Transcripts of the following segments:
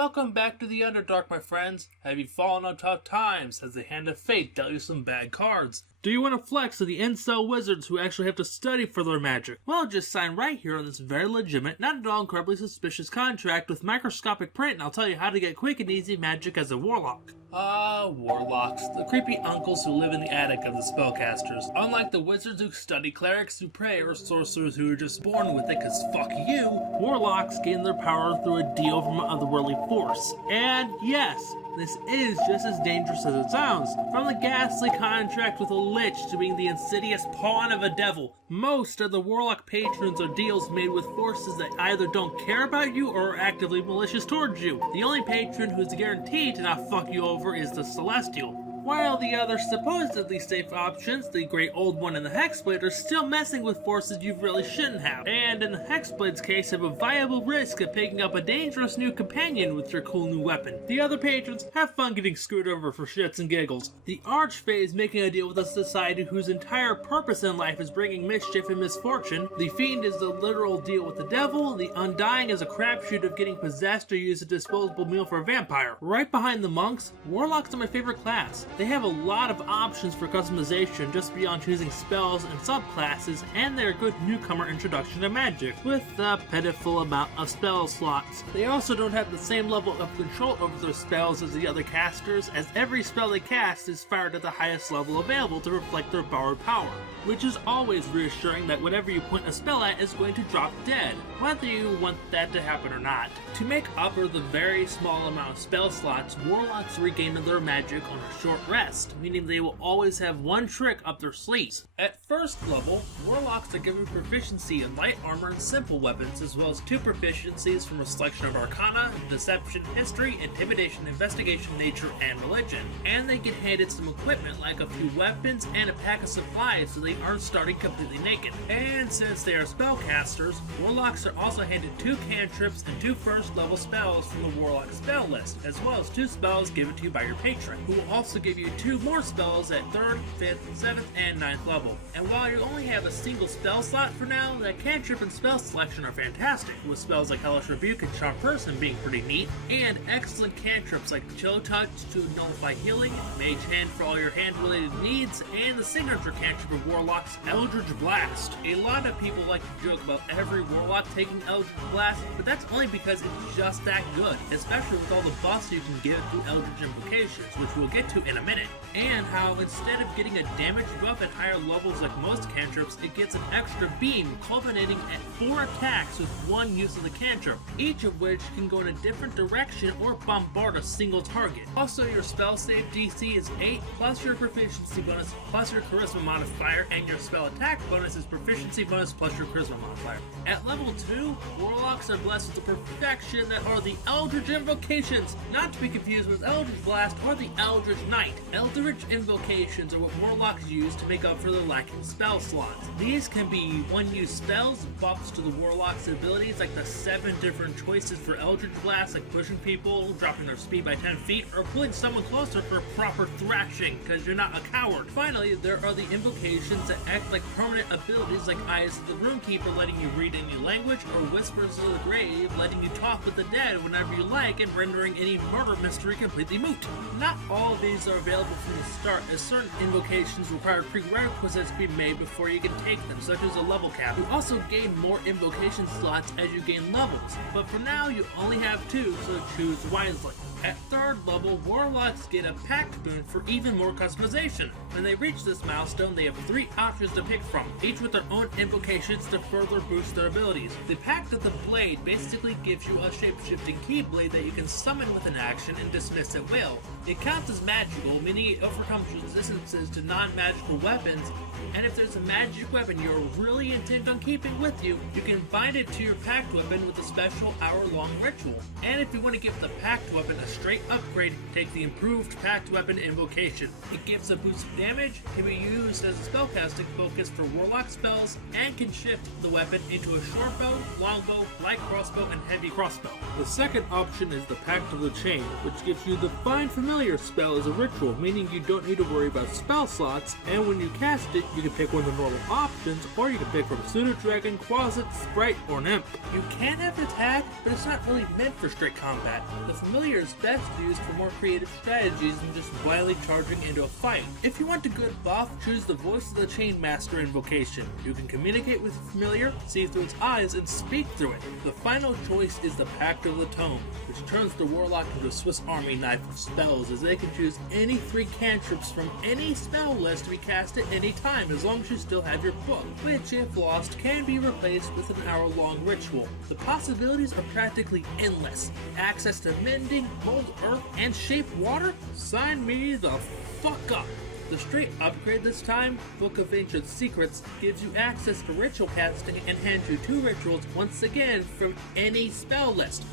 Welcome back to the Underdark, my friends. Have you fallen on tough times? Has the hand of fate dealt you some bad cards? Do you want to flex to the incel wizards who actually have to study for their magic? Well, just sign right here on this very legitimate, not at all incredibly suspicious contract with microscopic print, and I'll tell you how to get quick and easy magic as a warlock. Warlocks. The creepy uncles who live in the attic of the spellcasters. Unlike the wizards who study, clerics who pray, or sorcerers who are just born with it cause fuck you, warlocks gain their power through a deal from an otherworldly force. And yes, this is just as dangerous as it sounds. From the ghastly contract with a lich to being the insidious pawn of a devil, most of the warlock patrons are deals made with forces that either don't care about you or are actively malicious towards you. The only patron who's guaranteed to not fuck you over is the Celestial. While the other supposedly safe options, the Great Old One and the Hexblade, are still messing with forces you really shouldn't have. And in the Hexblade's case, have a viable risk of picking up a dangerous new companion with your cool new weapon. The other patrons have fun getting screwed over for shits and giggles. The Archfey is making a deal with a society whose entire purpose in life is bringing mischief and misfortune. The Fiend is the literal deal with the devil. The Undying is a crapshoot of getting possessed or use a disposable meal for a vampire. Right behind the monks, warlocks are my favorite class. They have a lot of options for customization just beyond choosing spells and subclasses, and they're a good newcomer introduction to magic, with a pitiful amount of spell slots. They also don't have the same level of control over their spells as the other casters, as every spell they cast is fired at the highest level available to reflect their borrowed power, which is always reassuring that whatever you point a spell at is going to drop dead, whether you want that to happen or not. To make up for the very small amount of spell slots, warlocks regain their magic on a short rest, meaning they will always have one trick up their sleeves. At first level, warlocks are given proficiency in light armor and simple weapons, as well as 2 proficiencies from a selection of arcana, deception, history, intimidation, investigation, nature, and religion. And they get handed some equipment like a few weapons and a pack of supplies so they aren't starting completely naked. And since they are spellcasters, warlocks are also handed 2 cantrips and 2 first level spells from the warlock spell list, as well as 2 spells given to you by your patron, who will also give you 2 more spells at 3rd, 5th, 7th, and 9th level. And while you only have a single spell slot for now, that cantrip and spell selection are fantastic, with spells like Hellish Rebuke and Charm Person being pretty neat, and excellent cantrips like Chill Touch to nullify healing, Mage Hand for all your hand-related needs, and the signature cantrip of Warlock's Eldritch Blast. A lot of people like to joke about every Warlock taking Eldritch Blast, but that's only because it's just that good, especially with all the buffs you can get through Eldritch Invocations, which we'll get to in a minute, and how instead of getting a damage buff at higher levels like most cantrips, it gets an extra beam culminating at 4 attacks with 1 use of the cantrip, each of which can go in a different direction or bombard a single target. Also, your spell save DC is 8 plus your proficiency bonus plus your charisma modifier, and your spell attack bonus is proficiency bonus plus your charisma modifier. At level 2, warlocks are blessed with the perfection that are the Eldritch Invocations, not to be confused with Eldritch Blast or the Eldritch Knight. Eldritch Invocations are what warlocks use to make up for their lacking spell slots. These can be one-use spells, buffs to the warlock's abilities like the 7 different choices for Eldritch Blast, like pushing people, dropping their speed by 10 feet, or pulling someone closer for a proper thrashing because you're not a coward. Finally, there are the invocations that act like permanent abilities like Eyes of the Roomkeeper, letting you read any language, or Whispers of the Grave, letting you talk with the dead whenever you like and rendering any murder mystery completely moot. Not all of these are available from the start, as certain invocations require prerequisites to be made before you can take them, such as a level cap. You also gain more invocation slots as you gain levels, but for now you only have 2, so choose wisely. At 3rd level, warlocks get a pact boon for even more customization. When they reach this milestone, they have 3 options to pick from, each with their own invocations to further boost their abilities. The Pact of the Blade basically gives you a shape-shifting keyblade that you can summon with an action and dismiss at will. It counts as magical, meaning it overcomes resistances to non-magical weapons, and if there's a magic weapon you're really intent on keeping with you, you can bind it to your pact weapon with a special hour-long ritual. And if you want to give the pact weapon a straight upgrade, take the improved pact weapon invocation. It gives a boost of damage, can be used as a spellcasting focus for warlock spells, and can shift the weapon into a short bow, longbow, light crossbow, and heavy crossbow. The second option is the Pact of the Chain, which gives you the Find Familiar spell as a ritual ritual, meaning you don't need to worry about spell slots, and when you cast it, you can pick one of the normal options, or you can pick from Pseudo-Dragon, Quasit, Sprite, or Imp. You can have an attack, but it's not really meant for straight combat. The familiar is best used for more creative strategies than just blindly charging into a fight. If you want a good buff, choose the Voice of the Chainmaster invocation. You can communicate with the familiar, see through its eyes, and speak through it. The final choice is the Pact of the Tome, which turns the Warlock into a Swiss Army knife of spells, as they can choose any 3 cantrips from any spell list to be cast at any time, as long as you still have your book, which, if lost, can be replaced with an hour-long ritual. The possibilities are practically endless. Access to mending, mold earth, and shape water? Sign me the fuck up! The straight upgrade this time, Book of Ancient Secrets, gives you access to ritual casting and hands you 2 rituals once again from any spell list.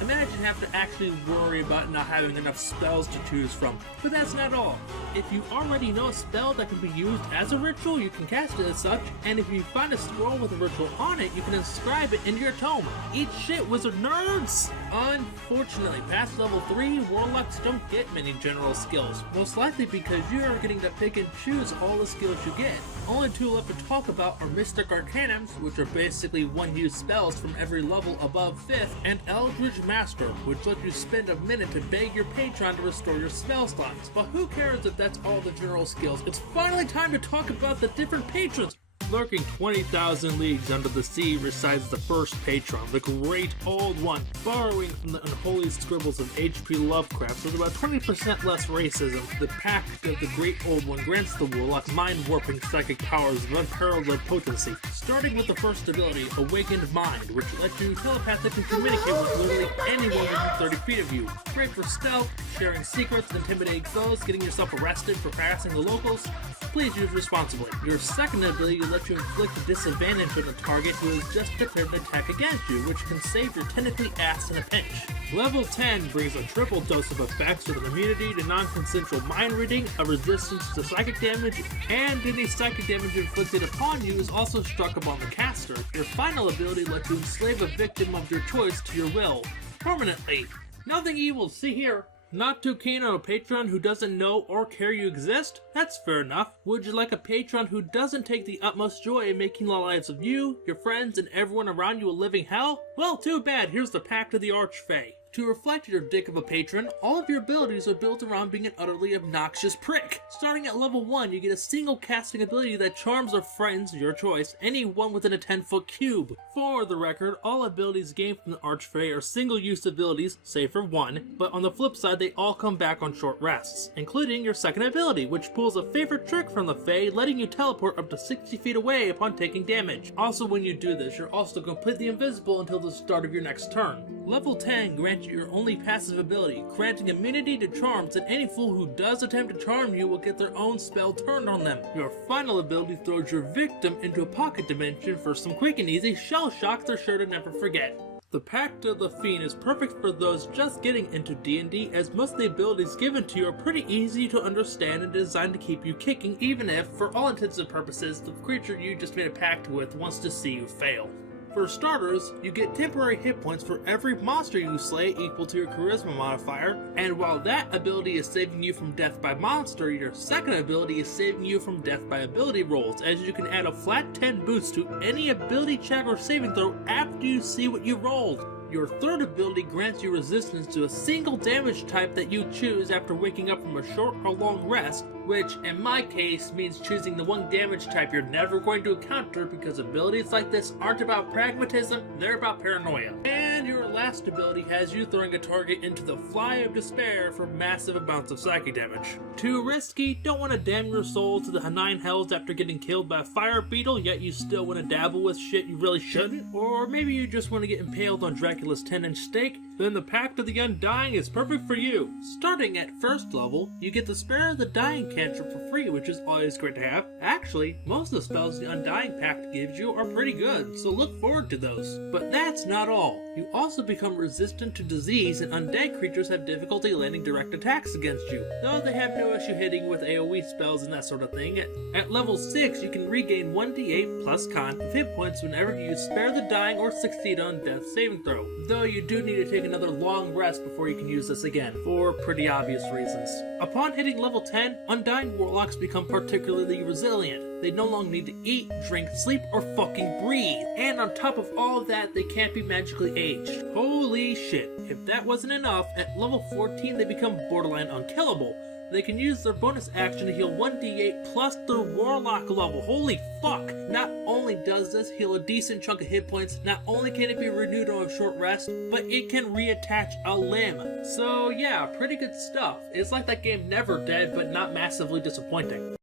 Imagine having to actually worry about not having enough spells to choose from. But that's not all. If you already know a spell that can be used as a ritual, you can cast it as such, and if you find a scroll with a ritual on it, you can inscribe it into your tome. Eat shit, wizard nerds! Unfortunately, past level 3, warlocks don't get many general skills, most likely because you are getting to pick and choose all the skills you get. Only 2 left to talk about are Mystic Arcanums, which are basically one-use spells from every level above 5th, and Eldritch Master, which lets you spend a minute to beg your patron to restore your spell slots. But who cares if that's all the general skills? It's finally time to talk about the different patrons! Lurking 20,000 leagues under the sea resides the first patron, the Great Old One, borrowing from the unholy scribbles of H.P. Lovecraft with about 20% less racism. The Pact of the Great Old One grants the Warlock mind-warping psychic powers of unparalleled potency, starting with the first ability, Awakened Mind, which lets you telepathically communicate with literally anyone within 30 feet of you. Great for stealth, sharing secrets, intimidating foes, getting yourself arrested for harassing the locals. Please use responsibly. Your second ability lets you inflict a disadvantage on a target who has just prepared an attack against you, which can save your technically ass in a pinch. Level 10 brings a triple dose of effects with an immunity to non-consensual mind reading, a resistance to psychic damage, and any psychic damage inflicted upon you is also struck upon the caster. Your final ability lets you enslave a victim of your choice to your will, permanently. Nothing evil to see here. Not too keen on a patron who doesn't know or care you exist? That's fair enough. Would you like a patron who doesn't take the utmost joy in making the lives of you, your friends, and everyone around you a living hell? Well, too bad, here's the Pact of the Archfey. To reflect your dick of a patron, all of your abilities are built around being an utterly obnoxious prick. Starting at level 1, you get a single casting ability that charms or frightens, your choice, anyone within a 10-foot cube. For the record, all abilities gained from the Archfey are single-use abilities, save for 1, but on the flip side they all come back on short rests, including your second ability, which pulls a favorite trick from the Fey, letting you teleport up to 60 feet away upon taking damage. Also, when you do this, you're also completely invisible until the start of your next turn. Level 10 grants you your only passive ability, granting immunity to charms, and any fool who does attempt to charm you will get their own spell turned on them. Your final ability throws your victim into a pocket dimension for some quick and easy shell shock they're sure to never forget. The Pact of the Fiend is perfect for those just getting into D&D, as most of the abilities given to you are pretty easy to understand and designed to keep you kicking, even if, for all intents and purposes, the creature you just made a pact with wants to see you fail. For starters, you get temporary hit points for every monster you slay equal to your charisma modifier, and while that ability is saving you from death by monster, your second ability is saving you from death by ability rolls, as you can add a flat 10 boost to any ability check or saving throw after you see what you rolled. Your third ability grants you resistance to a single damage type that you choose after waking up from a short or long rest, which in my case means choosing the one damage type you're never going to encounter, because abilities like this aren't about pragmatism, they're about paranoia. And your last ability has you throwing a target into the Fly of Despair for massive amounts of psychic damage. Too risky? Don't want to damn your soul to the 9 hells after getting killed by a fire beetle, yet you still want to dabble with shit you really shouldn't? Or maybe you just want to get impaled on Dracula's 10-inch steak? Then the Pact of the Undying is perfect for you. Starting at first level, you get the Spare the Dying cantrip for free, which is always great to have. Actually, most of the spells the Undying Pact gives you are pretty good, so look forward to those. But that's not all. You also become resistant to disease, and undead creatures have difficulty landing direct attacks against you, though they have no issue hitting with AoE spells and that sort of thing. At level 6, you can regain 1d8 plus con of hit points whenever you spare the dying or succeed on death saving throw, though you do need to take another long rest before you can use this again, for pretty obvious reasons. Upon hitting level 10, Undying Warlocks become particularly resilient. They no longer need to eat, drink, sleep, or fucking breathe. And on top of all of that, they can't be magically aged. Holy shit. If that wasn't enough, at level 14 they become borderline unkillable. They can use their bonus action to heal 1d8 plus their Warlock level. Holy fuck! Not only does this heal a decent chunk of hit points, not only can it be renewed on a short rest, but it can reattach a limb. So yeah, pretty good stuff. It's like that game Never Dead, but not massively disappointing.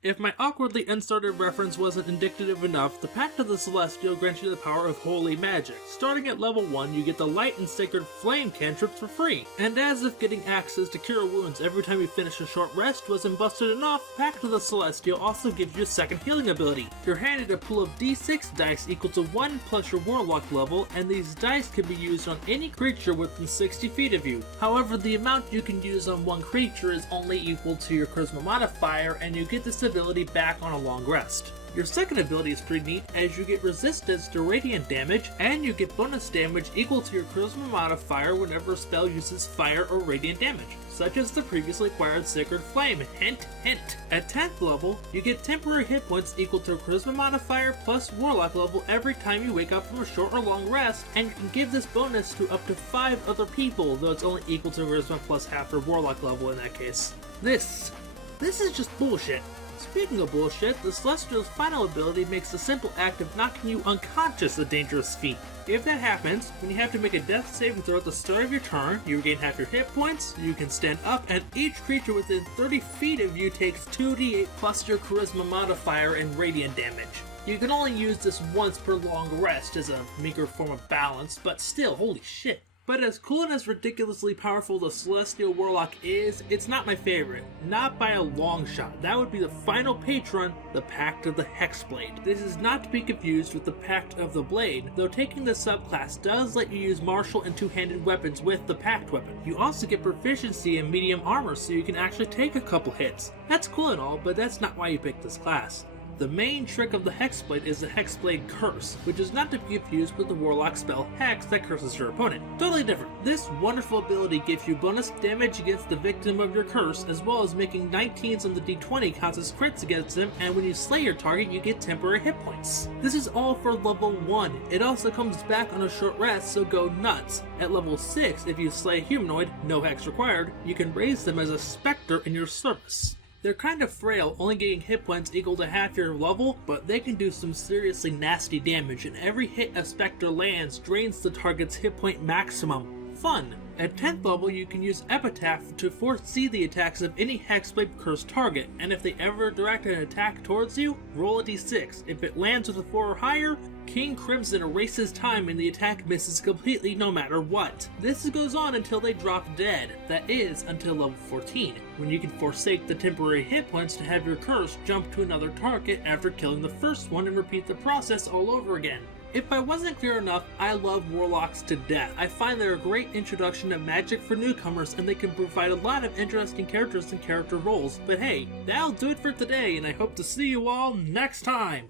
If my awkwardly inserted reference wasn't indicative enough, the Pact of the Celestial grants you the power of Holy Magic. Starting at level 1, you get the Light and Sacred Flame cantrips for free. And as if getting access to Cure Wounds every time you finish a short rest wasn't busted enough, Pact of the Celestial also gives you a second healing ability. You're handed a pool of d6 dice equal to 1 plus your Warlock level, and these dice can be used on any creature within 60 feet of you. However, the amount you can use on one creature is only equal to your Charisma modifier, and you get this ability back on a long rest. Your second ability is pretty neat, as you get resistance to radiant damage, and you get bonus damage equal to your Charisma modifier whenever a spell uses fire or radiant damage, such as the previously acquired Sacred Flame. Hint, hint. At 10th level, you get temporary hit points equal to a Charisma modifier plus Warlock level every time you wake up from a short or long rest, and you can give this bonus to up to 5 other people, though it's only equal to Charisma plus half your Warlock level in that case. This is just bullshit. Speaking of bullshit, the Celestial's final ability makes the simple act of knocking you unconscious a dangerous feat. If that happens, when you have to make a death saving throw at the start of your turn, you regain half your hit points, you can stand up, and each creature within 30 feet of you takes 2d8 plus your Charisma modifier and radiant damage. You can only use this once per long rest as a meager form of balance, but still, holy shit. But as cool and as ridiculously powerful the Celestial Warlock is, it's not my favorite. Not by a long shot. That would be the final patron, the Pact of the Hexblade. This is not to be confused with the Pact of the Blade, though taking this subclass does let you use martial and two-handed weapons with the Pact weapon. You also get proficiency in medium armor, so you can actually take a couple hits. That's cool and all, but that's not why you picked this class. The main trick of the Hexblade is the Hexblade Curse, which is not to be confused with the Warlock spell Hex that curses your opponent. Totally different. This wonderful ability gives you bonus damage against the victim of your curse, as well as making 19s on the d20 counts as crits against them, and when you slay your target, you get temporary hit points. This is all for level 1. It also comes back on a short rest, so go nuts. At level 6, if you slay a humanoid, no hex required, you can raise them as a specter in your service. They're kind of frail, only getting hit points equal to half your level, but they can do some seriously nasty damage, and every hit a Spectre lands drains the target's hit point maximum. Fun! At 10th level, you can use Epitaph to foresee the attacks of any Hexblade cursed target, and if they ever direct an attack towards you, roll a d6. If it lands with a 4 or higher, King Crimson erases time and the attack misses completely no matter what. This goes on until they drop dead, that is, until level 14, when you can forsake the temporary hit points to have your curse jump to another target after killing the first one and repeat the process all over again. If I wasn't clear enough, I love Warlocks to death. I find they're a great introduction to magic for newcomers, and they can provide a lot of interesting characters and character roles. But hey, that'll do it for today, and I hope to see you all next time!